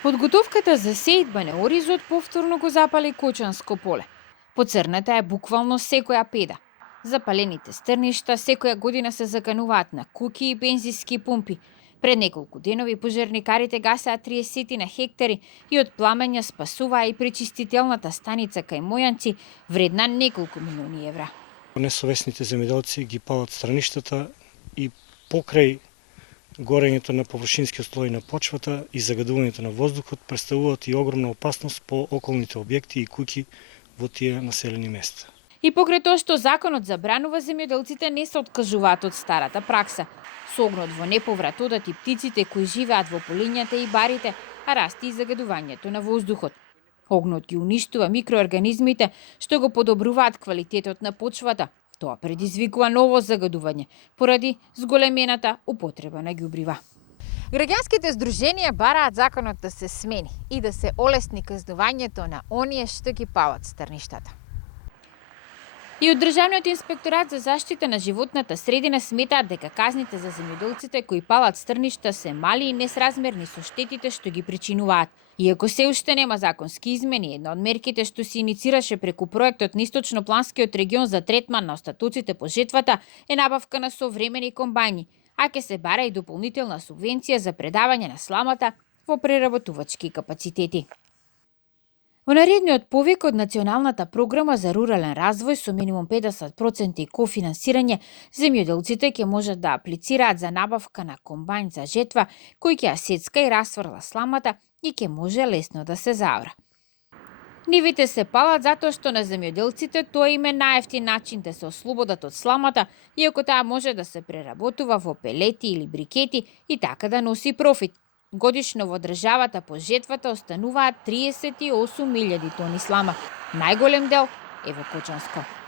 Подготовката за сејдба на оризот повторно го запали Кочанско поле. Поцрната е буквално секоја педа. Запалените стрништа секоја година се закануваат на куки и бензински пумпи. Пред неколку денови пожарникарите гасаа 30 на хектари и од пламења спасуваа и пречистителната станица кај Мојанци, вредна неколку милиони евра. Несовесните земјоделци ги палат страништата и покрај горењето на површинскиот слој на почвата и загадувањето на воздухот представуваат и огромна опасност по околните објекти и куќи во тие населени места. И покрај тоа што законот забранува, земјоделците не се откажуваат од старата пракса. Со огнот во неповрат одат и птиците кои живеат во полињата и барите, а расти и загадувањето на воздухот. Огнот ги уништува микроорганизмите што го подобруваат квалитетот на почвата. Тоа предизвикува ново загадување поради зголемената употреба на ѓубрива. Граѓанските здруженија бараат законот да се смени и да се олесни казнувањето на оние што ги палат стрништата. И од Државниот инспекторат за заштита на животната средина сметаат дека казните за земјоделците кои палат стрништа се мали и несразмерни со штетите што ги причинуваат. Иако се уште нема законски измени, една од мерките што се иницираше преку проектот на Источнопланскиот регион за третман на остатоците по жетвата е набавка на современи комбајни, а ќе се бара и дополнителна субвенција за предавање на сламата во преработувачки капацитети. Во наредниот повик од Националната програма за рурален развој со минимум 50% кофинансирање, земјоделците ќе можат да аплицираат за набавка на комбајн за жетва кој ќе ја сецка и расфрла сламата и ќе може лесно да се заавра. Нивите се палат затоа што на земјоделците тоа им е најевтин начин да се ослободат од сламата, иако таа може да се преработува во пелети или брикети и така да носи профит. Годишно во државата по жетвата остануваат 38.000 тони слама. Најголем дел е во Кочанско.